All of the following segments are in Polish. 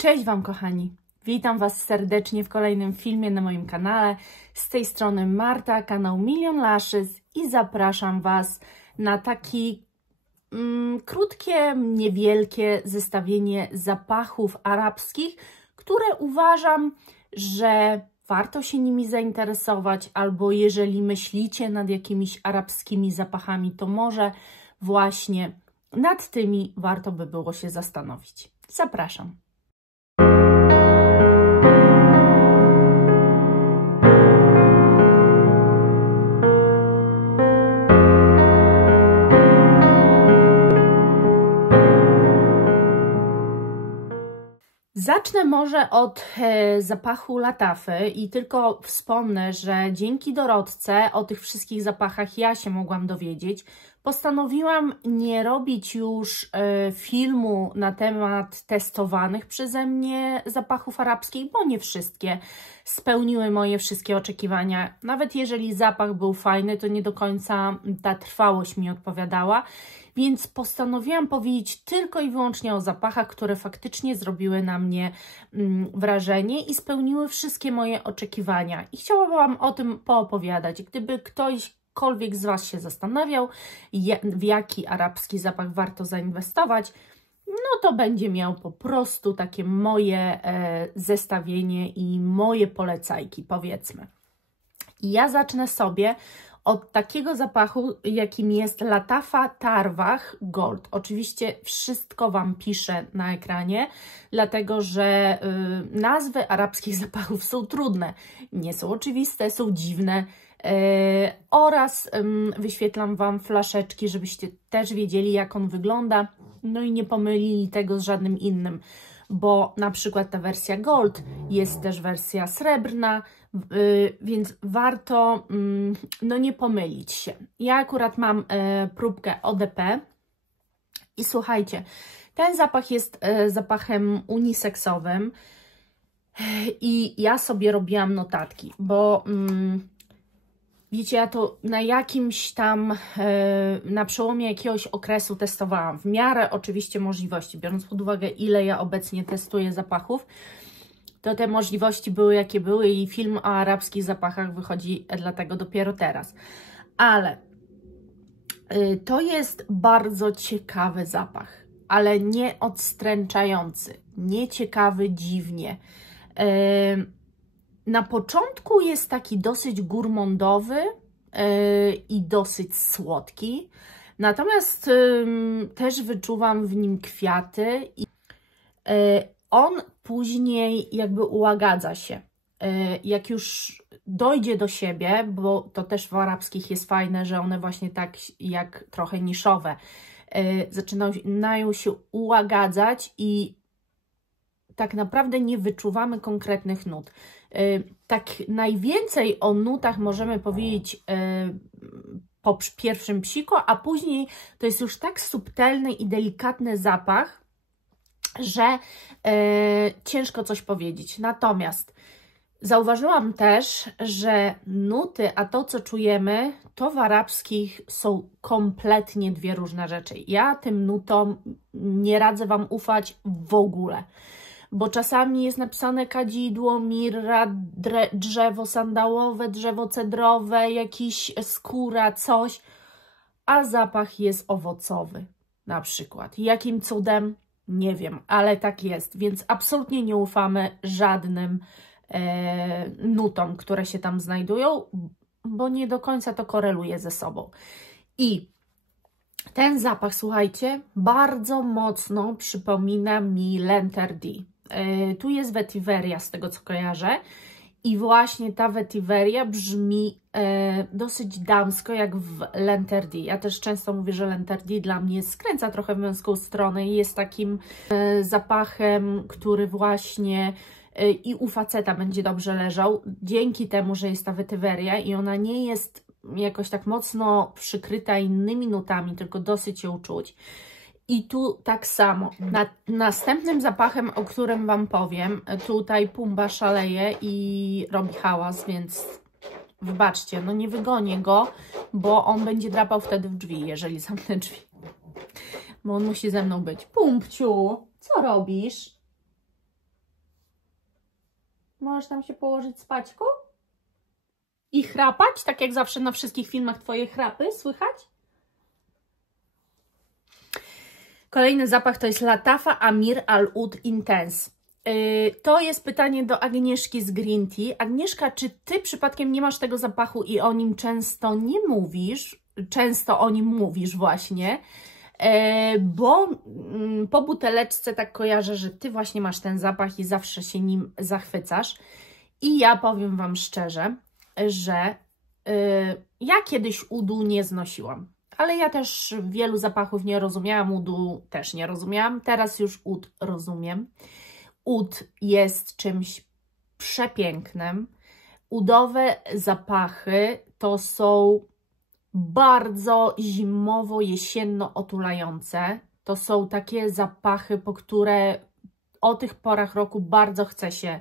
Cześć Wam kochani, witam Was serdecznie w kolejnym filmie na moim kanale. Z tej strony Marta, kanał Milion Lashes i zapraszam Was na taki krótkie, niewielkie zestawienie zapachów arabskich, które uważam, że warto się nimi zainteresować, albo jeżeli myślicie nad jakimiś arabskimi zapachami, to może właśnie nad tymi warto by było się zastanowić. Zapraszam. Zacznę może od zapachu Latafy i tylko wspomnę, że dzięki Dorotce o tych wszystkich zapachach ja się mogłam dowiedzieć. Postanowiłam nie robić już filmu na temat testowanych przeze mnie zapachów arabskich, bo nie wszystkie spełniły moje wszystkie oczekiwania. Nawet jeżeli zapach był fajny, to nie do końca ta trwałość mi odpowiadała. Więc postanowiłam powiedzieć tylko i wyłącznie o zapachach, które faktycznie zrobiły na mnie wrażenie i spełniły wszystkie moje oczekiwania. I chciałam Wam o tym poopowiadać. Gdyby ktokolwiek z Was się zastanawiał, w jaki arabski zapach warto zainwestować, no to będzie miał po prostu takie moje zestawienie i moje polecajki, powiedzmy. I ja zacznę sobie od takiego zapachu, jakim jest Latafa Tarwah Gold. Oczywiście wszystko Wam piszę na ekranie, dlatego że nazwy arabskich zapachów są trudne, nie są oczywiste, są dziwne oraz wyświetlam Wam flaszeczki, żebyście też wiedzieli, jak on wygląda, no i nie pomylili tego z żadnym innym, bo na przykład ta wersja Gold jest też wersja srebrna, więc warto no nie pomylić się. Ja akurat mam próbkę ODP i słuchajcie, ten zapach jest zapachem uniseksowym i ja sobie robiłam notatki, bo wiecie, ja to na jakimś tam, na przełomie jakiegoś okresu testowałam, w miarę oczywiście możliwości, biorąc pod uwagę, ile ja obecnie testuję zapachów, to te możliwości były jakie były i film o arabskich zapachach wychodzi dlatego dopiero teraz. Ale to jest bardzo ciekawy zapach, ale nie odstręczający, nie ciekawy dziwnie. Na początku jest taki dosyć gourmandowy i dosyć słodki, natomiast też wyczuwam w nim kwiaty i on później jakby ułagadza się. Jak już dojdzie do siebie, bo to też w arabskich jest fajne, że one właśnie tak jak trochę niszowe zaczynają się ułagadzać i tak naprawdę nie wyczuwamy konkretnych nut. Tak najwięcej o nutach możemy powiedzieć po pierwszym psiku, a później to jest już tak subtelny i delikatny zapach, że ciężko coś powiedzieć. Natomiast zauważyłam też, że nuty, a to co czujemy, to w arabskich są kompletnie dwie różne rzeczy. Ja tym nutom nie radzę Wam ufać w ogóle, bo czasami jest napisane kadzidło, mirra, drzewo sandałowe, drzewo cedrowe, jakiś skóra, coś, a zapach jest owocowy na przykład. Jakim cudem? Nie wiem, ale tak jest, więc absolutnie nie ufamy żadnym nutom, które się tam znajdują, bo nie do końca to koreluje ze sobą. I ten zapach, słuchajcie, bardzo mocno przypomina mi Lenterdi. Tu jest vetiveria z tego co kojarzę i właśnie ta vetiveria brzmi dosyć damsko jak w Lenterdi. Ja też często mówię, że Lenterdi dla mnie skręca trochę w męską stronę i jest takim zapachem, który właśnie i u faceta będzie dobrze leżał, dzięki temu, że jest ta vetiveria i ona nie jest jakoś tak mocno przykryta innymi nutami, tylko dosyć ją czuć. I tu tak samo. Następnym zapachem, o którym Wam powiem, tutaj Pumba szaleje i robi hałas, więc wybaczcie, no nie wygonię go, bo on będzie drapał wtedy w drzwi, jeżeli zamknę drzwi. Bo on musi ze mną być. Pumpciu, co robisz? możesz tam się położyć spaćku? I chrapać, tak jak zawsze na wszystkich filmach twoje chrapy słychać? Kolejny zapach to jest Latafa Amir Al Oud Intense. To jest pytanie do Agnieszki z Green Tea. Agnieszka, czy ty przypadkiem nie masz tego zapachu i o nim często nie mówisz? Często o nim mówisz właśnie, bo po buteleczce tak kojarzę, że ty właśnie masz ten zapach i zawsze się nim zachwycasz. I ja powiem wam szczerze, że ja kiedyś udu nie znosiłam. Ale ja też wielu zapachów nie rozumiałam, udu też nie rozumiałam. Teraz już ud rozumiem. Ud jest czymś przepięknym. Udowe zapachy to są bardzo zimowo-jesienno otulające. To są takie zapachy, po które o tych porach roku bardzo chce się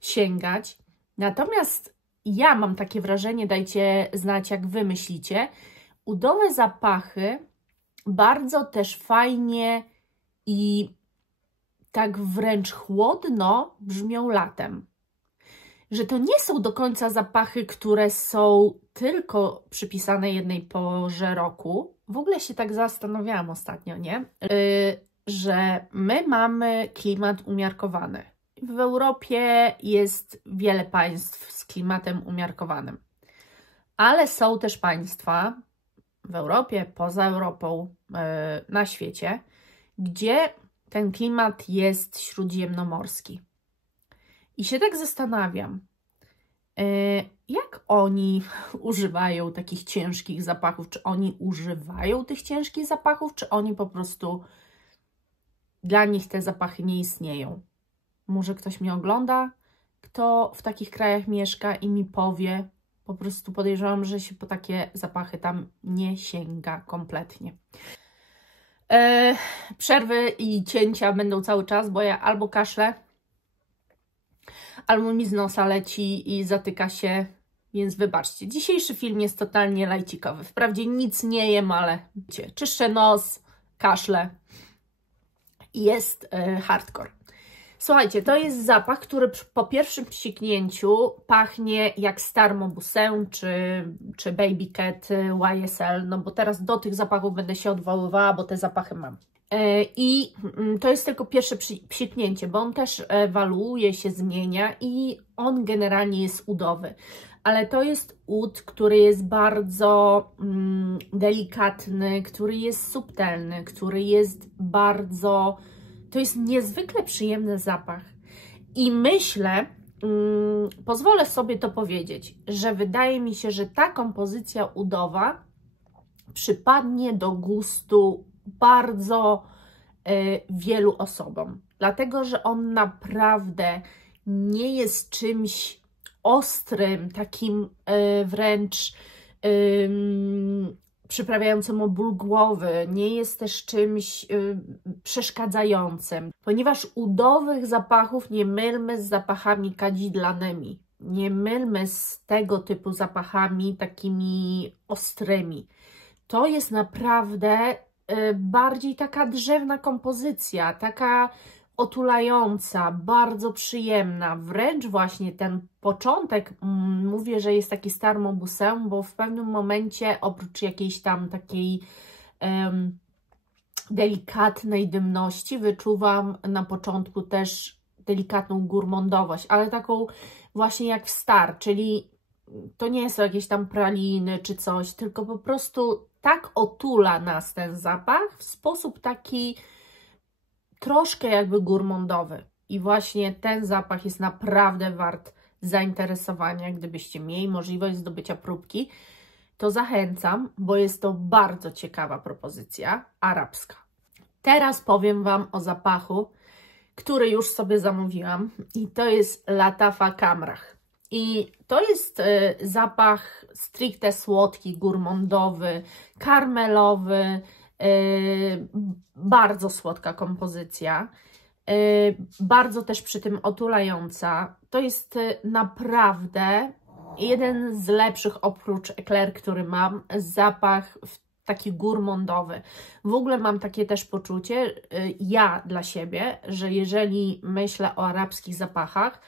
sięgać. Natomiast ja mam takie wrażenie, dajcie znać jak wy myślicie, udowe zapachy bardzo też fajnie i tak wręcz chłodno brzmią latem. Że to nie są do końca zapachy, które są tylko przypisane jednej porze roku. W ogóle się tak zastanawiałam ostatnio, nie? Że my mamy klimat umiarkowany. W Europie jest wiele państw z klimatem umiarkowanym. Ale są też państwa w Europie, poza Europą, na świecie, gdzie ten klimat jest śródziemnomorski. I się tak zastanawiam, jak oni używają takich ciężkich zapachów? Czy oni używają tych ciężkich zapachów, czy oni po prostu dla nich te zapachy nie istnieją? Może ktoś mnie ogląda, kto w takich krajach mieszka i mi powie. Po prostu podejrzewam, że się po takie zapachy tam nie sięga kompletnie. Przerwy i cięcia będą cały czas, bo ja albo kaszlę, albo mi z nosa leci i zatyka się, więc wybaczcie. Dzisiejszy film jest totalnie lajcikowy. Wprawdzie nic nie jem, ale czyszczę nos, kaszlę i jest hardcore. Słuchajcie, to jest zapach, który po pierwszym psiknięciu pachnie jak Star Mobussin czy Baby Cat YSL, no bo teraz do tych zapachów będę się odwoływała, bo te zapachy mam. I to jest tylko pierwsze psiknięcie, bo on też ewoluuje, się zmienia i on generalnie jest udowy. Ale to jest ud, który jest bardzo delikatny, który jest subtelny, który jest bardzo... To jest niezwykle przyjemny zapach. I myślę, pozwolę sobie to powiedzieć, że wydaje mi się, że ta kompozycja udowa przypadnie do gustu bardzo wielu osobom. Dlatego, że on naprawdę nie jest czymś ostrym, takim wręcz przyprawiającym o ból głowy, nie jest też czymś przeszkadzającym, ponieważ udowych zapachów nie mylmy z zapachami kadzidlanymi, nie mylmy z tego typu zapachami takimi ostrymi. To jest naprawdę bardziej taka drzewna kompozycja, taka otulająca, bardzo przyjemna, wręcz właśnie ten początek, mówię, że jest taki Star Mobussin, bo w pewnym momencie oprócz jakiejś tam takiej delikatnej dymności wyczuwam na początku też delikatną gurmondowość, ale taką właśnie jak w Star, czyli to nie są jakieś tam praliny czy coś, tylko po prostu tak otula nas ten zapach w sposób taki troszkę jakby gurmondowy. I właśnie ten zapach jest naprawdę wart zainteresowania. Gdybyście mieli możliwość zdobycia próbki, to zachęcam, bo jest to bardzo ciekawa propozycja arabska. Teraz powiem Wam o zapachu, który już sobie zamówiłam i to jest Latafa Kamrah. I to jest zapach stricte słodki, gurmondowy, karmelowy, bardzo słodka kompozycja, bardzo też przy tym otulająca. To jest naprawdę jeden z lepszych oprócz Eclair, który mam, zapach taki gurmondowy. W ogóle mam takie też poczucie, ja dla siebie, że jeżeli myślę o arabskich zapachach,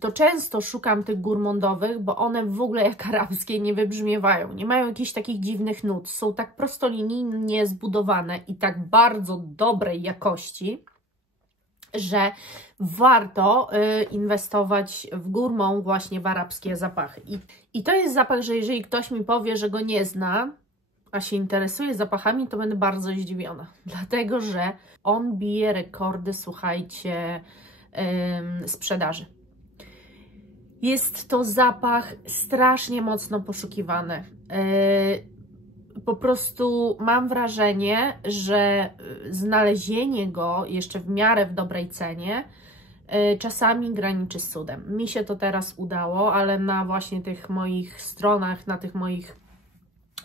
to często szukam tych gourmandowych, bo one w ogóle jak arabskie nie wybrzmiewają. Nie mają jakichś takich dziwnych nut. Są tak prostolinijnie zbudowane i tak bardzo dobrej jakości, że warto inwestować w gourmand właśnie w arabskie zapachy. I to jest zapach, że jeżeli ktoś mi powie, że go nie zna, a się interesuje zapachami, to będę bardzo zdziwiona. Dlatego, że on bije rekordy, słuchajcie, sprzedaży. Jest to zapach strasznie mocno poszukiwany. Po prostu mam wrażenie, że znalezienie go jeszcze w miarę w dobrej cenie czasami graniczy z cudem. Mi się to teraz udało, ale na właśnie tych moich stronach, na tych moich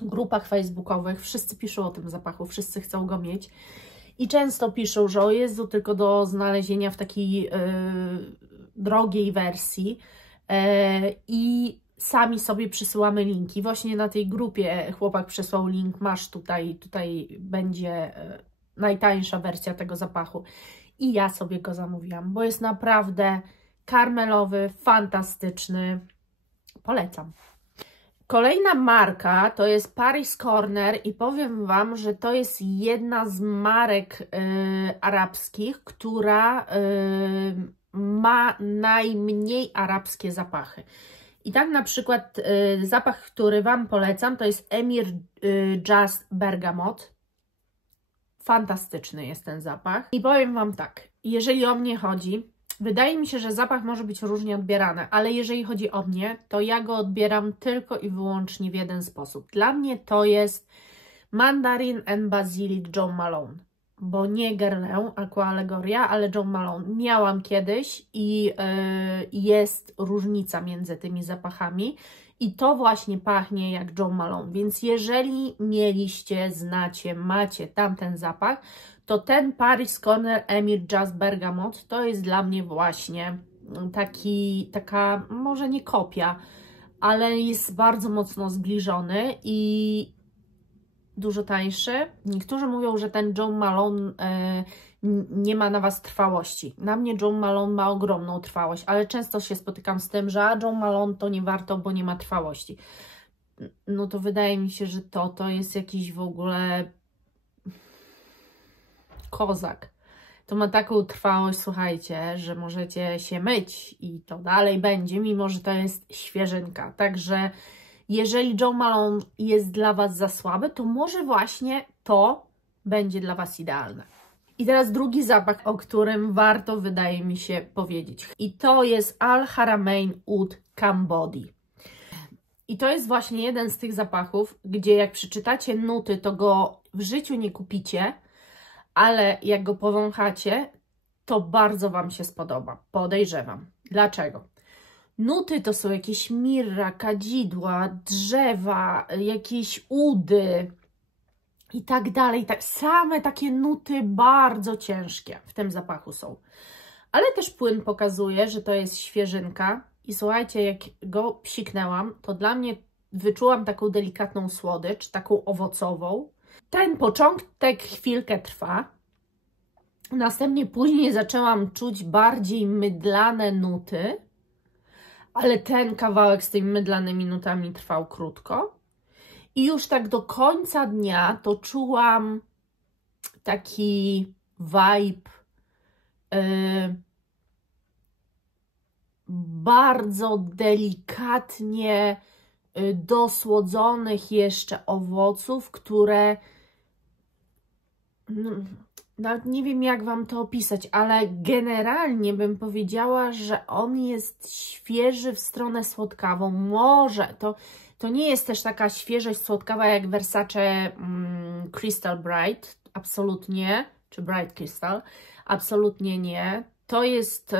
grupach facebookowych wszyscy piszą o tym zapachu, wszyscy chcą go mieć i często piszą, że o Jezu, tylko do znalezienia w takiej drogiej wersji i sami sobie przysyłamy linki. Właśnie na tej grupie chłopak przysłał link, masz tutaj będzie najtańsza wersja tego zapachu i ja sobie go zamówiłam, bo jest naprawdę karmelowy, fantastyczny, polecam. Kolejna marka to jest Paris Corner i powiem Wam, że to jest jedna z marek arabskich, która ma najmniej arabskie zapachy. I tak na przykład zapach, który Wam polecam, to jest Emir Just Bergamot. Fantastyczny jest ten zapach. I powiem Wam tak, jeżeli o mnie chodzi, wydaje mi się, że zapach może być różnie odbierany, ale jeżeli chodzi o mnie, to ja go odbieram tylko i wyłącznie w jeden sposób. Dla mnie to jest Mandarin and Basilic Jo Malone, bo nie Guerlain, Aqua Allegoria, ale Jo Malone. Miałam kiedyś i jest różnica między tymi zapachami i to właśnie pachnie jak Jo Malone, więc jeżeli mieliście, znacie, macie tamten zapach, to ten Paris Corner Emir Just Bergamot to jest dla mnie właśnie taka, może nie kopia, ale jest bardzo mocno zbliżony i dużo tańszy. Niektórzy mówią, że ten Jo Malone nie ma na Was trwałości. Na mnie Jo Malone ma ogromną trwałość, ale często się spotykam z tym, że Jo Malone to nie warto, bo nie ma trwałości. No to wydaje mi się, że to jest jakiś w ogóle kozak. To ma taką trwałość, słuchajcie, że możecie się myć i to dalej będzie, mimo że to jest świeżynka. Także jeżeli Jo Malone jest dla Was za słaby, to może właśnie to będzie dla Was idealne. I teraz drugi zapach, o którym warto, wydaje mi się, powiedzieć. I to jest Al Haramain Oud Cambody. I to jest właśnie jeden z tych zapachów, gdzie jak przeczytacie nuty, to go w życiu nie kupicie, ale jak go powąchacie, to bardzo Wam się spodoba. Podejrzewam. Dlaczego? Nuty to są jakieś mirra, kadzidła, drzewa, jakieś udy i tak dalej. Same takie nuty bardzo ciężkie w tym zapachu są. Ale też płyn pokazuje, że to jest świeżynka. I słuchajcie, jak go psiknęłam, to dla mnie wyczułam taką delikatną słodycz, taką owocową. Ten początek chwilkę trwa. Następnie później zaczęłam czuć bardziej mydlane nuty, ale ten kawałek z tymi mydlanymi nutami trwał krótko. I już tak do końca dnia to czułam taki vibe bardzo delikatnie dosłodzonych jeszcze owoców, które nawet nie wiem, jak Wam to opisać, ale generalnie bym powiedziała, że on jest świeży w stronę słodkawą. Może to nie jest też taka świeżość słodkawa jak Versace Crystal Bright, absolutnie, czy Bright Crystal, absolutnie nie. To jest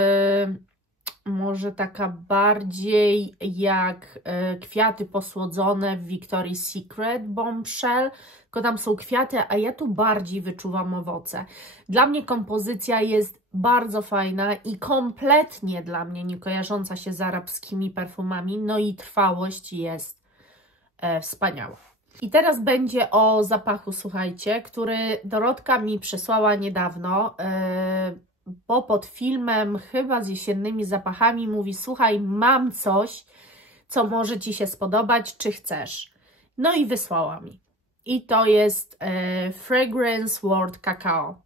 może taka bardziej jak kwiaty posłodzone w Victoria's Secret Bombshell, tylko tam są kwiaty, a ja tu bardziej wyczuwam owoce. Dla mnie kompozycja jest bardzo fajna i kompletnie dla mnie nie kojarząca się z arabskimi perfumami, no i trwałość jest wspaniała. I teraz będzie o zapachu, słuchajcie, który Dorotka mi przysłała niedawno. bo pod filmem chyba z jesiennymi zapachami mówi: słuchaj, mam coś, co może Ci się spodobać, czy chcesz? No i wysłała mi. I to jest Fragrance World Cacao.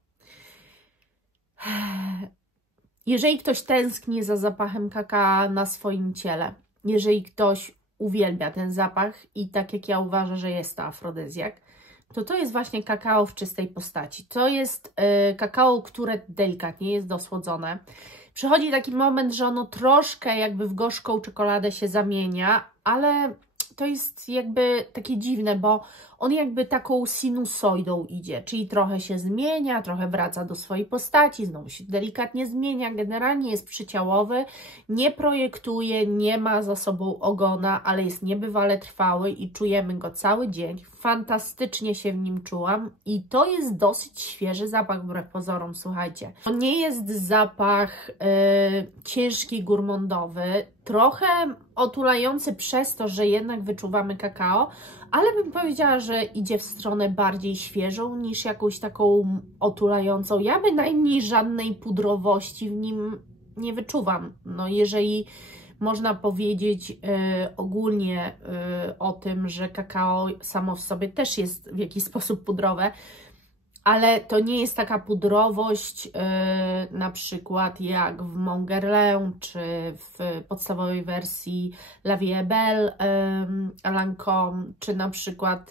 Jeżeli ktoś tęskni za zapachem kakao na swoim ciele, jeżeli ktoś uwielbia ten zapach i tak jak ja uważam, że jest to afrodyzjak, to jest właśnie kakao w czystej postaci. To jest kakao, które delikatnie jest dosłodzone. Przychodzi taki moment, że ono troszkę jakby w gorzką czekoladę się zamienia, ale to jest jakby takie dziwne, bo on jakby taką sinusoidą idzie, czyli trochę się zmienia, trochę wraca do swojej postaci, znowu się delikatnie zmienia, generalnie jest przyciałowy, nie projektuje, nie ma za sobą ogona, ale jest niebywale trwały i czujemy go cały dzień. Fantastycznie się w nim czułam i to jest dosyć świeży zapach wbrew pozorom, słuchajcie. To nie jest zapach ciężki, gurmondowy, trochę otulający przez to, że jednak wyczuwamy kakao, ale bym powiedziała, że idzie w stronę bardziej świeżą niż jakąś taką otulającą. Ja bynajmniej żadnej pudrowości w nim nie wyczuwam. No jeżeli można powiedzieć ogólnie o tym, że kakao samo w sobie też jest w jakiś sposób pudrowe, ale to nie jest taka pudrowość na przykład jak w Mongerlin, czy w podstawowej wersji La Vie est Belle, Lancôme, czy na przykład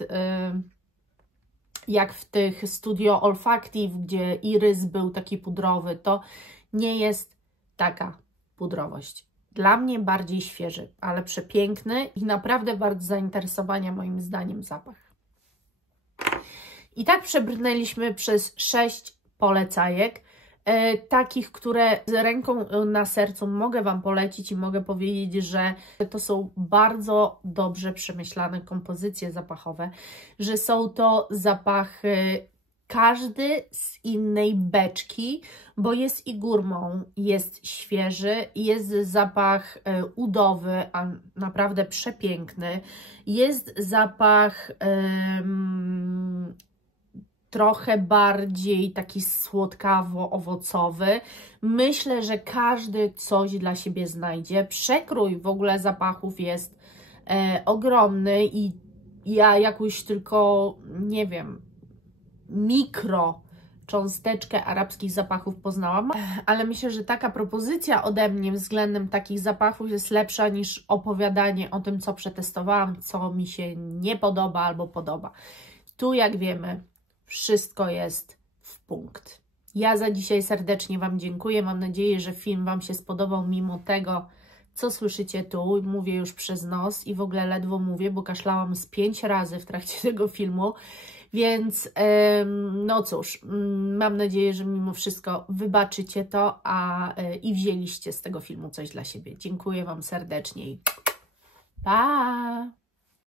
jak w tych Studio Olfactive, gdzie irys był taki pudrowy. To nie jest taka pudrowość. Dla mnie bardziej świeży, ale przepiękny i naprawdę wart zainteresowania moim zdaniem zapach. I tak przebrnęliśmy przez 6 polecajek, takich, które z ręką na sercu mogę Wam polecić i mogę powiedzieć, że to są bardzo dobrze przemyślane kompozycje zapachowe, że są to zapachy każdy z innej beczki, bo jest i gourmand, jest świeży, jest zapach udowy, a naprawdę przepiękny, jest zapach trochę bardziej taki słodkawo-owocowy. Myślę, że każdy coś dla siebie znajdzie. Przekrój w ogóle zapachów jest ogromny i ja jakąś tylko, nie wiem, mikro cząsteczkę arabskich zapachów poznałam, ale myślę, że taka propozycja ode mnie względem takich zapachów jest lepsza niż opowiadanie o tym, co przetestowałam, co mi się nie podoba albo podoba. Tu, jak wiemy, wszystko jest w punkt. Ja za dzisiaj serdecznie Wam dziękuję. Mam nadzieję, że film Wam się spodobał mimo tego, co słyszycie tu. Mówię już przez nos i w ogóle ledwo mówię, bo kaszlałam z 5 razy w trakcie tego filmu. Więc no cóż, mam nadzieję, że mimo wszystko wybaczycie to i wzięliście z tego filmu coś dla siebie. Dziękuję Wam serdecznie i pa!